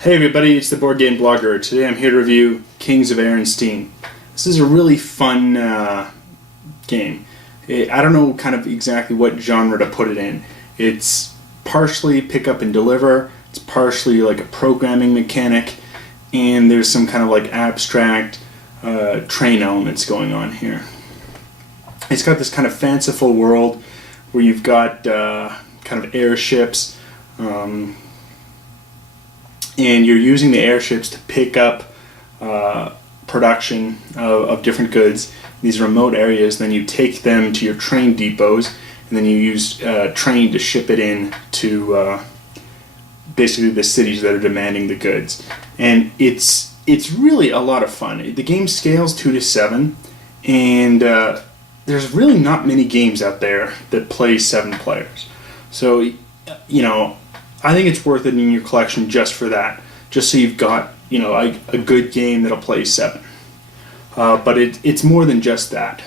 Hey everybody, it's the Board Game Blogger. Today I'm here to review Kings of Steam. This is a really fun game. I don't know kind of exactly what genre to put it in. It's partially pick up and deliver, it's partially like a programming mechanic, and there's some kind of like abstract train elements going on here. It's got this kind of fanciful world where you've got kind of airships, and you're using the airships to pick up production of different goods in these remote areas. Then you take them to your train depots, and then you use train to ship it in to basically the cities that are demanding the goods. And it's really a lot of fun. The game scales 2 to 7, and there's really not many games out there that play 7 players. So, you know, I think it's worth it in your collection just for that, just so you've got, you know, a good game that'll play 7. But it's more than just that.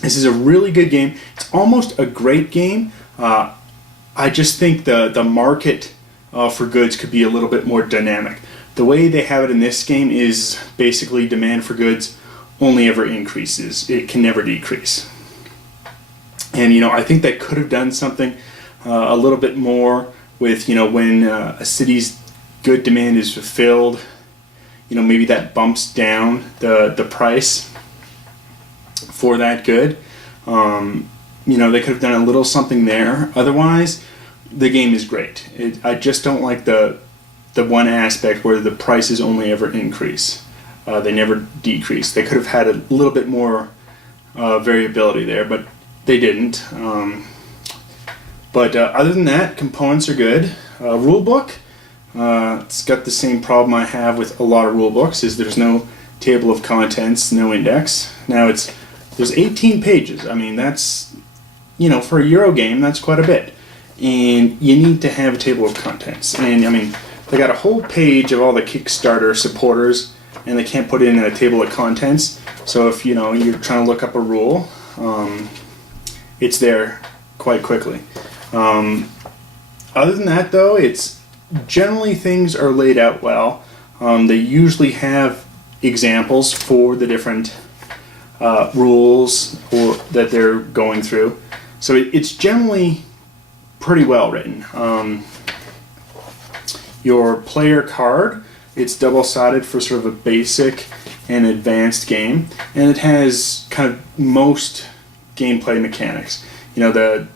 This is a really good game. It's almost a great game. I just think the market for goods could be a little bit more dynamic. The way they have it in this game is basically demand for goods only ever increases. It can never decrease. And, you know, I think they could have done something a little bit more with, you know, when a city's good demand is fulfilled, you know, maybe that bumps down the price for that good. You know, they could have done a little something there. Otherwise, the game is great. I just don't like the one aspect where the prices only ever increase. They never decrease. They could have had a little bit more variability there, but they didn't. But other than that, components are good. Rulebook, it's got the same problem I have with a lot of rulebooks, is there's no table of contents, no index. Now there's 18 pages. I mean, that's, you know, for a Euro game, that's quite a bit. And you need to have a table of contents. And I mean, they got a whole page of all the Kickstarter supporters, and they can't put in a table of contents. So if, you know, you're trying to look up a rule, it's there quite quickly. Other than that, though, it's generally things are laid out well. They usually have examples for the different rules or that they're going through, so it's generally pretty well written. Your player card, it's double-sided for sort of a basic and advanced game, and it has kind of most gameplay mechanics. You know,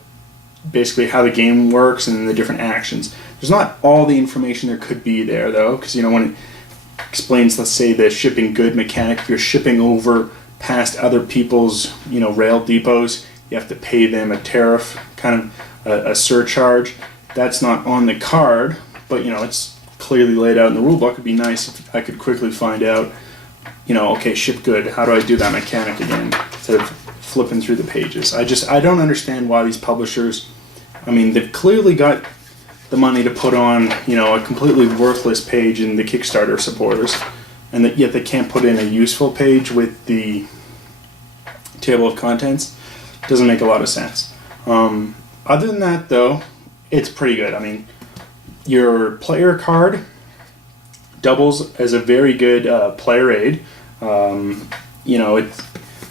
basically how the game works and the different actions. There's not all the information there could be there, though, because, you know, when it explains, let's say, the shipping good mechanic, if you're shipping over past other people's, you know, rail depots, you have to pay them a tariff, kind of a surcharge. That's not on the card, but, you know, it's clearly laid out in the rulebook. It'd be nice if I could quickly find out, you know, okay, ship good, how do I do that mechanic again, instead of flipping through the pages. I don't understand why these publishers, I mean, they've clearly got the money to put on, you know, a completely worthless page in the Kickstarter supporters, and yet they can't put in a useful page with the table of contents. Doesn't make a lot of sense. Other than that, though, it's pretty good. I mean, your player card doubles as a very good player aid. You know,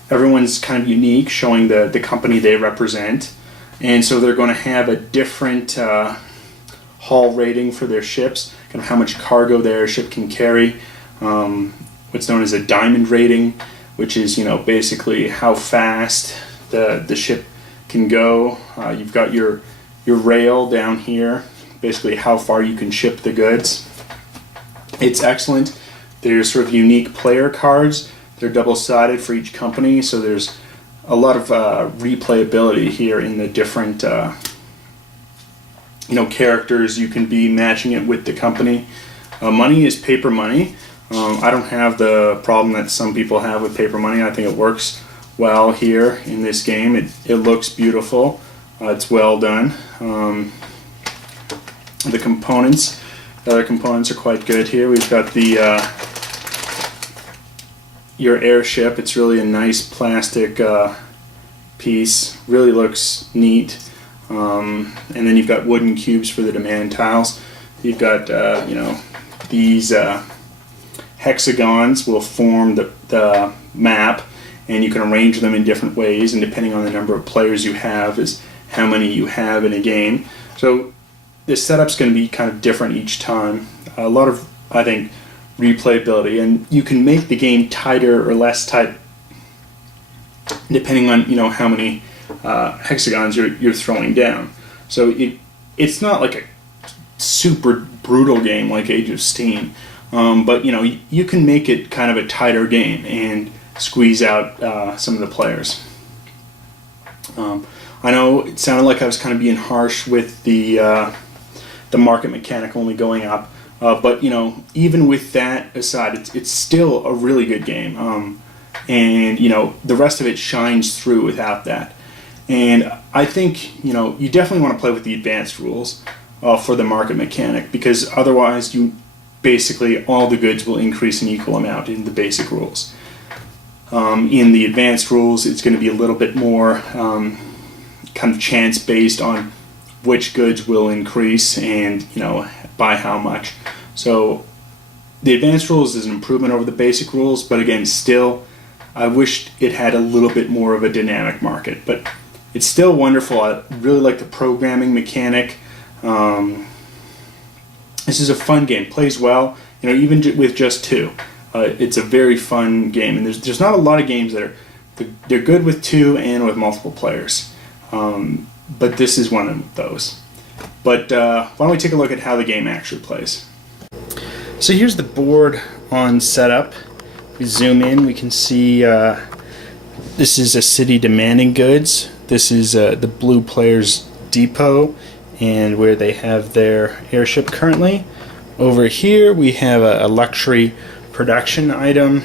everyone's kind of unique, showing the company they represent. And so they're going to have a different hull rating for their ships, kind of how much cargo their airship can carry. What's known as a diamond rating, which is, you know, basically how fast the ship can go. You've got your rail down here, basically how far you can ship the goods. It's excellent. There's sort of unique player cards. They're double-sided for each company, so there's a lot of replayability here in the different you know, characters. You can be matching it with the company. Money is paper money. I don't have the problem that some people have with paper money. I think it works well here in this game. It looks beautiful. It's well done. The other components are quite good here. We've got your airship. It's really a nice plastic piece. Really looks neat. And then you've got wooden cubes for the demand tiles. You've got these hexagons will form the map, and you can arrange them in different ways, and depending on the number of players you have is how many you have in a game. So this setup's going to be kind of different each time. A lot of, I think, replayability, and you can make the game tighter or less tight depending on how many hexagons you're throwing down. So it's not like a super brutal game like Age of Steam, but you can make it kind of a tighter game and squeeze out some of the players. I know it sounded like I was kind of being harsh with the market mechanic only going up, but even with that aside, it's still a really good game, and the rest of it shines through without that. And I think you definitely want to play with the advanced rules for the market mechanic, because otherwise you basically all the goods will increase in equal amount in the basic rules. In the advanced rules, it's going to be a little bit more kind of chance based on which goods will increase and by how much. So the advanced rules is an improvement over the basic rules, but again, still I wished it had a little bit more of a dynamic market, but it's still wonderful. I really like the programming mechanic. This is a fun game, plays well, even with just two. It's a very fun game, and there's not a lot of games that are they're good with two and with multiple players. But this is one of those. But why don't we take a look at how the game actually plays. So here's the board on setup. We zoom in, we can see this is a city demanding goods. This is the blue player's depot and where they have their airship currently. Over here we have a luxury production item.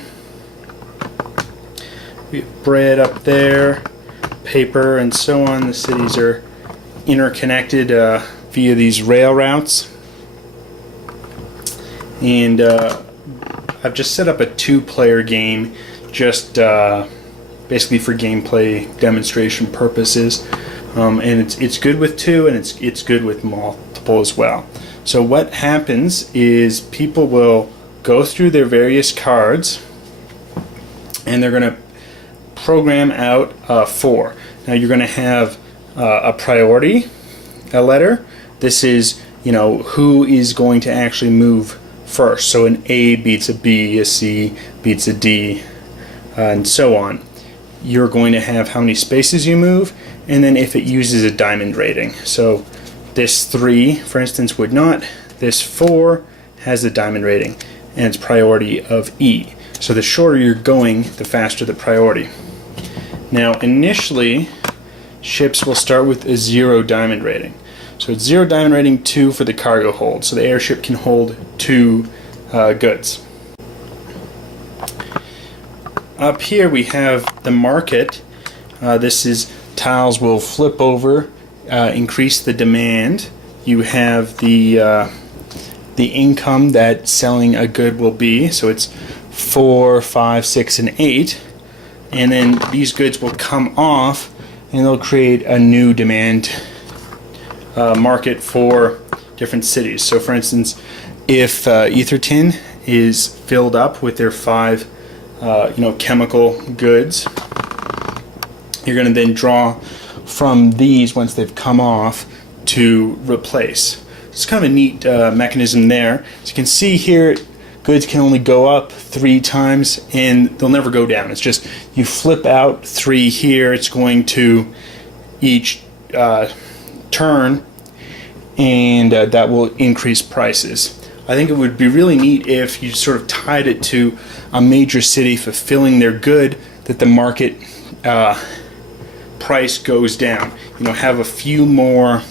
We have bread up there, paper, and so on. The cities are interconnected via these rail routes. And I've just set up a two-player game just basically for gameplay demonstration purposes. And it's good with two, and it's good with multiple as well. So what happens is people will go through their various cards, and they're going to program out 4. Now you're going to have a priority, a letter. This is who is going to actually move first. So an A beats a B, a C beats a D, and so on. You're going to have how many spaces you move, and then if it uses a diamond rating. So this 3, for instance, would not. This 4 has a diamond rating, and it's priority of E. So the shorter you're going, the faster the priority. Now initially, ships will start with a 0 diamond rating. So it's 0 diamond rating, 2 for the cargo hold. So the airship can hold 2 goods. Up here we have the market. This is tiles will flip over, increase the demand. You have the income that selling a good will be. So it's 4, 5, 6, and 8. And then these goods will come off, and they'll create a new demand market for different cities. So for instance, if Etherton is filled up with their 5 chemical goods, you're going to then draw from these once they've come off to replace. It's kind of a neat mechanism there. As you can see here, goods can only go up 3 times and they'll never go down. It's just you flip out 3 here, it's going to each turn, and that will increase prices. I think it would be really neat if you sort of tied it to a major city fulfilling their good, that the market price goes down. Have a few more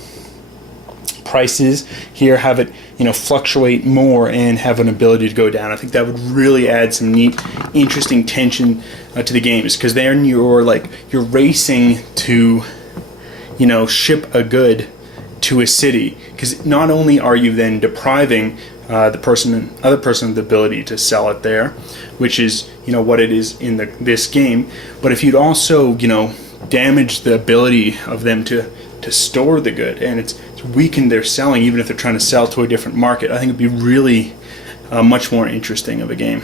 prices here, have it fluctuate more and have an ability to go down. I think that would really add some neat, interesting tension to the games, because then you're racing to ship a good to a city, because not only are you then depriving other person of the ability to sell it there, which is what it is in this game, but if you'd also damage the ability of them to store the good, and it's weaken their selling, even if they're trying to sell to a different market. I think it'd be really much more interesting of a game.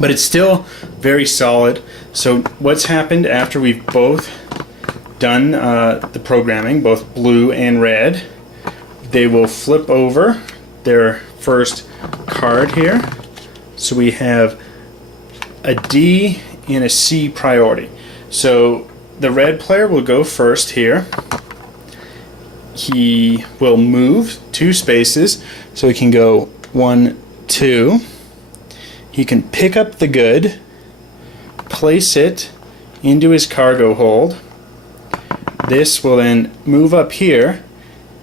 But it's still very solid. So what's happened after we've both done the programming, both blue and red, they will flip over their first card here. So we have a D and a C priority. So the red player will go first here. He will move 2 spaces, so he can go 1, 2. He can pick up the good, place it into his cargo hold. This will then move up here,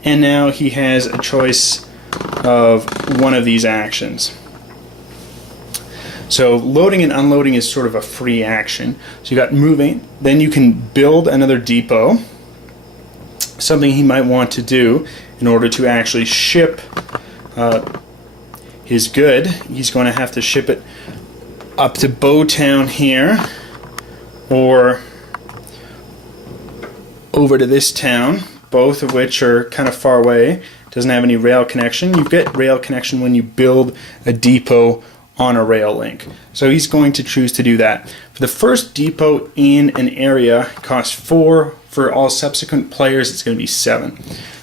and now he has a choice of one of these actions. So loading and unloading is sort of a free action. So you got moving, then you can build another depot, something he might want to do in order to actually ship his good. He's going to have to ship it up to Bowtown here, or over to this town, both of which are kind of far away. Doesn't have any rail connection. You get rail connection when you build a depot on a rail link. So he's going to choose to do that. For the first depot in an area, it costs 4. For all subsequent players, it's going to be 7.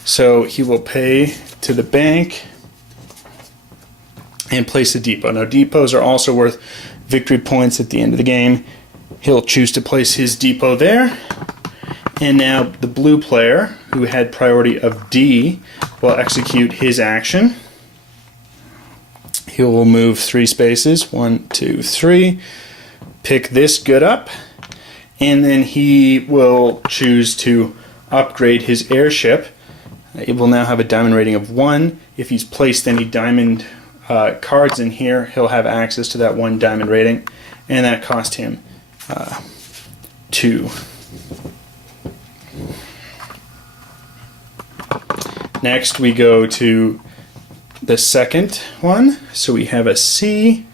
So he will pay to the bank and place a depot. Now depots are also worth victory points at the end of the game. He'll choose to place his depot there. And now the blue player, who had priority of D, will execute his action. He will move 3 spaces, 1, 2, 3, pick this good up, and then he will choose to upgrade his airship. It will now have a diamond rating of 1. If he's placed any diamond cards in here, he'll have access to that 1 diamond rating, and that cost him 2. Next we go to the second one. So we have a C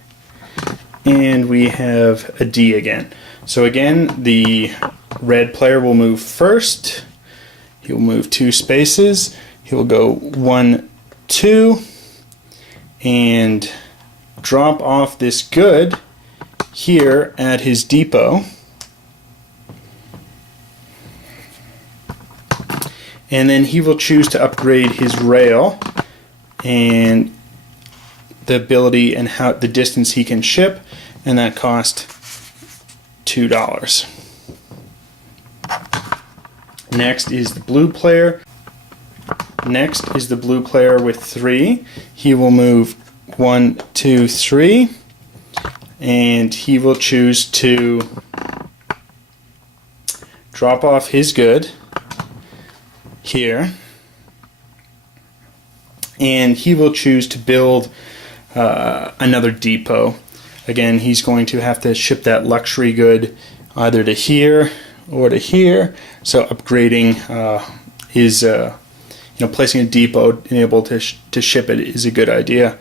and we have a D again. So again, the red player will move first. He will move 2 spaces. He will go 1, 2 and drop off this good here at his depot. And then he will choose to upgrade his rail and the ability and how the distance he can ship, and that cost $2. Next is the blue player. Next is the blue player with 3. He will move 1, 2, 3, and he will choose to drop off his good here, and he will choose to build another depot. Again, he's going to have to ship that luxury good either to here or to here, so upgrading his placing a depot and able to ship it is a good idea.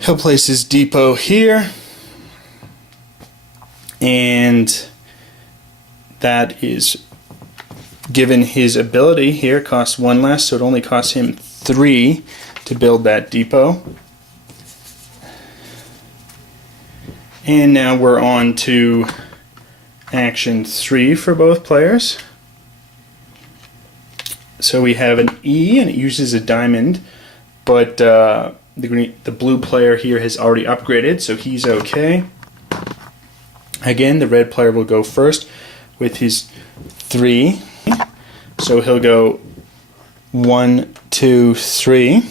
He'll place his depot here, and that is, given his ability here, costs 1 less, so it only costs him 3 to build that depot. And now we're on to action 3 for both players. So we have an E, and it uses a diamond, but the blue player here has already upgraded, so he's okay. Again, the red player will go first with his 3. So he'll go 1, 2, 3.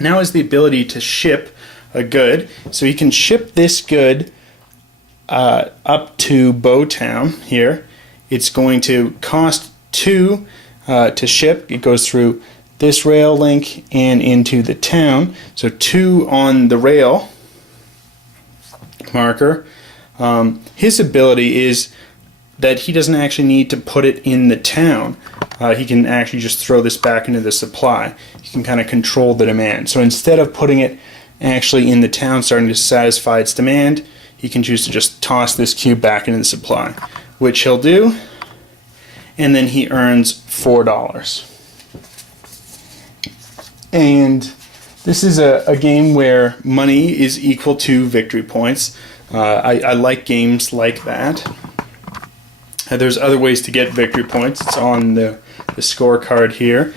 Now is the ability to ship a good. So he can ship this good up to Bowtown here. It's going to cost 2 to ship. It goes through this rail link and into the town. So 2 on the rail marker. His ability is that he doesn't actually need to put it in the town. He can actually just throw this back into the supply. He can kind of control the demand. So instead of putting it actually in the town, starting to satisfy its demand, he can choose to just toss this cube back into the supply, which he'll do. and then he earns $4. And this is a game where money is equal to victory points. I like games like that. There's other ways to get victory points. It's on the scorecard here.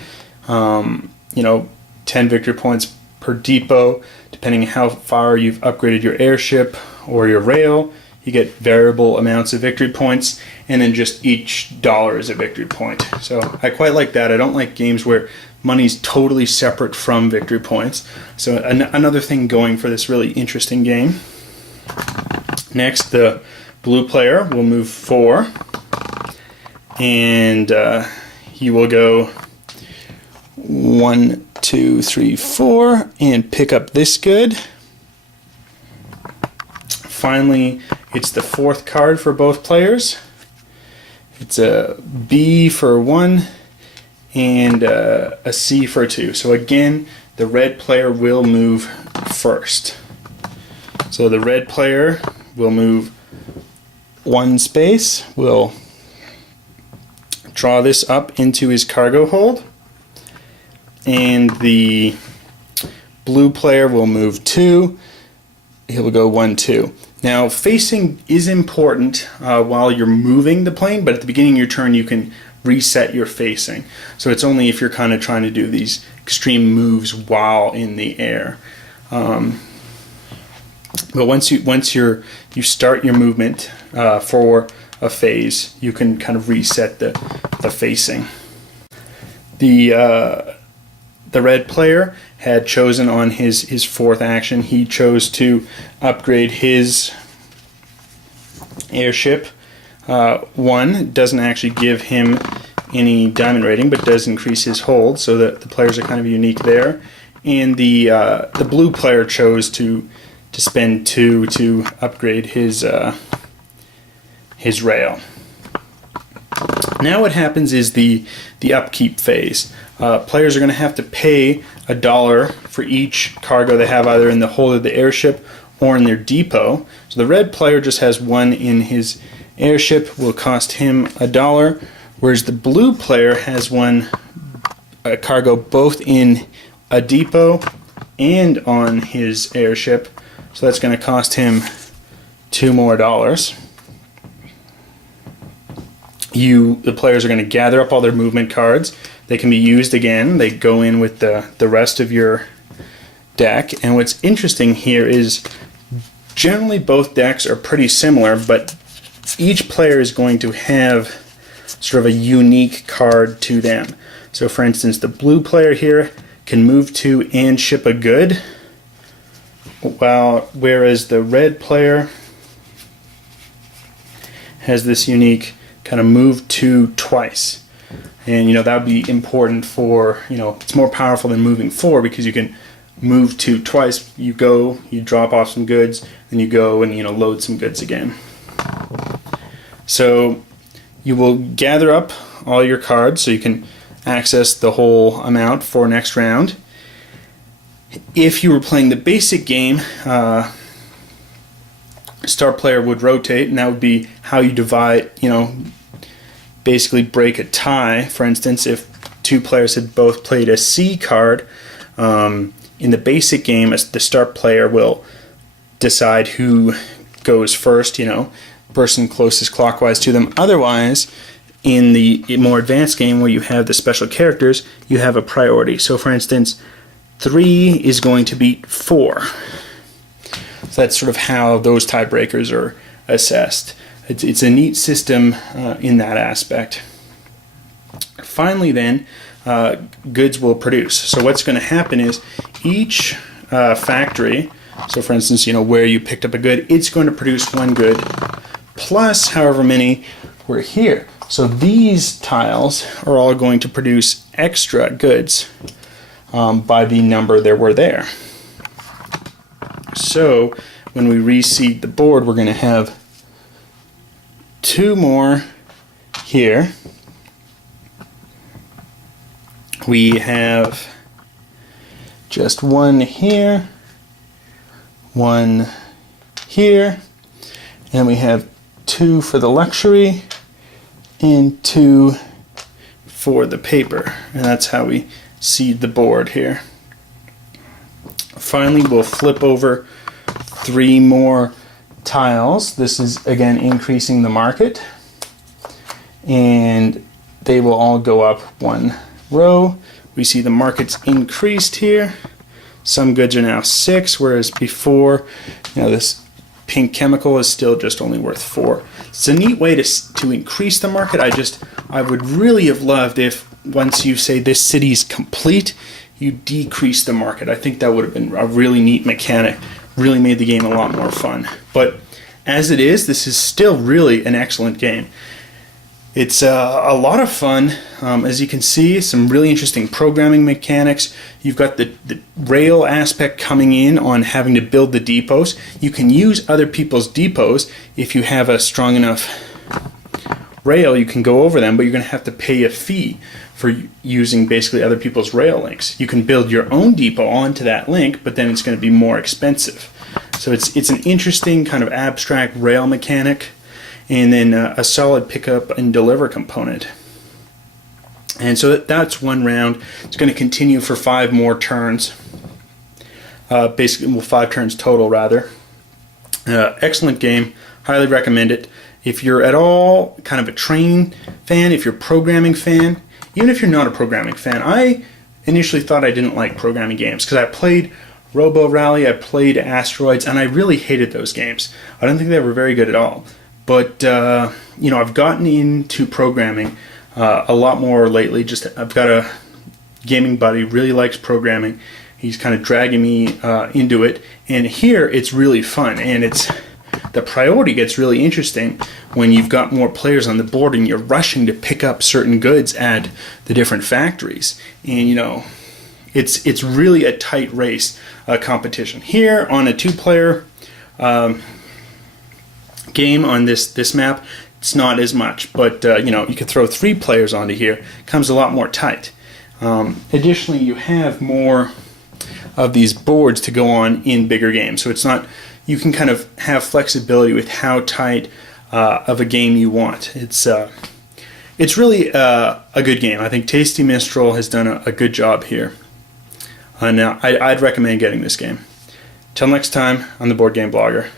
10 victory points per depot, depending how far you've upgraded your airship or your rail. You get variable amounts of victory points, and then just each dollar is a victory point. So I quite like that. I don't like games where money's totally separate from victory points. So another thing going for this really interesting game. Next, the blue player will move 4, and he will go 1, 2, 3, 4, and pick up this good. Finally, it's the 4th card for both players. It's a B for 1 and a C for 2. So again, the red player will move first. So the red player will move 1 space, will draw this up into his cargo hold, and the blue player will move 2. He'll go 1, 2. Now, facing is important while you're moving the plane, but at the beginning of your turn you can reset your facing. So it's only if you're kind of trying to do these extreme moves while in the air. But once you start your movement for a phase, you can kind of reset the facing. The red player had chosen on his 4th action, he chose to upgrade his airship. 1 doesn't actually give him any diamond rating, but does increase his hold, so that the players are kind of unique there. And the blue player chose to spend 2 to upgrade his rail. Now what happens is the upkeep phase. Players are going to have to pay $1 for each cargo they have either in the hold of the airship or in their depot. So the red player just has 1 in his airship, will cost him $1, whereas the blue player has a cargo both in a depot and on his airship, so that's going to cost him $2 more. The players are going to gather up all their movement cards. They can be used again. They go in with the rest of your deck. And what's interesting here is generally both decks are pretty similar, but each player is going to have sort of a unique card to them. So for instance, the blue player here can move 2 and ship a good, whereas the red player has this unique kind of move 2 twice. And that would be important for, it's more powerful than moving 4 because you can move 2 twice. You go, you drop off some goods, then you go and load some goods again. So you will gather up all your cards so you can access the whole amount for next round. If you were playing the basic game, star player would rotate, and that would be how you divide, basically break a tie. For instance, if 2 players had both played a C card, in the basic game, the start player will decide who goes first, person closest clockwise to them. Otherwise, in the more advanced game where you have the special characters, you have a priority. So for instance, 3 is going to beat 4. So that's sort of how those tiebreakers are assessed. It's a neat system in that aspect. Finally then, goods will produce. So what's going to happen is each factory, so for instance, where you picked up a good, it's going to produce 1 good plus however many were here. So these tiles are all going to produce extra goods by the number there were there. So when we reseed the board, we're going to have 2 more here. We have just 1 here, 1 here, and we have 2 for the luxury and 2 for the paper, and that's how we seed the board here. Finally, we'll flip over 3 more tiles. This is again increasing the market, and they will all go up 1 row. We see the market's increased here. Some goods are now 6, whereas before, this pink chemical is still just only worth 4. It's a neat way to increase the market. I would really have loved if once you say this city's complete, you decrease the market. I think that would have been a really neat mechanic. Really made the game a lot more fun. But as it is, this is still really an excellent game. It's a lot of fun. As you can see, some really interesting programming mechanics. You've got the rail aspect coming in on having to build the depots. You can use other people's depots. If you have a strong enough rail, you can go over them, but you're going to have to pay a fee for using basically other people's rail links. You can build your own depot onto that link, but then it's going to be more expensive. So it's an interesting kind of abstract rail mechanic, and then a solid pickup and deliver component. And so that's 1 round. It's going to continue for 5 more turns. Basically, 5 turns total, rather. Excellent game. Highly recommend it. If you're at all kind of a train fan, if you're a programming fan, even if you're not a programming fan, I initially thought I didn't like programming games because I played Robo Rally, I played Asteroids, and I really hated those games. I don't think they were very good at all. But I've gotten into programming a lot more lately. I've got a gaming buddy really likes programming. He's kind of dragging me into it, and here it's really fun, and the priority gets really interesting when you've got more players on the board and you're rushing to pick up certain goods at the different factories. And it's really a tight race competition. Here on a 2-player game on this map, it's not as much, but you could throw 3 players onto here. It comes a lot more tight. Additionally, you have more of these boards to go on in bigger games, so it's not. You can kind of have flexibility with how tight of a game you want. It's really a good game. I think Tasty Minstrel has done a good job here. And I'd recommend getting this game. Till next time, I'm the Board Game Blogger.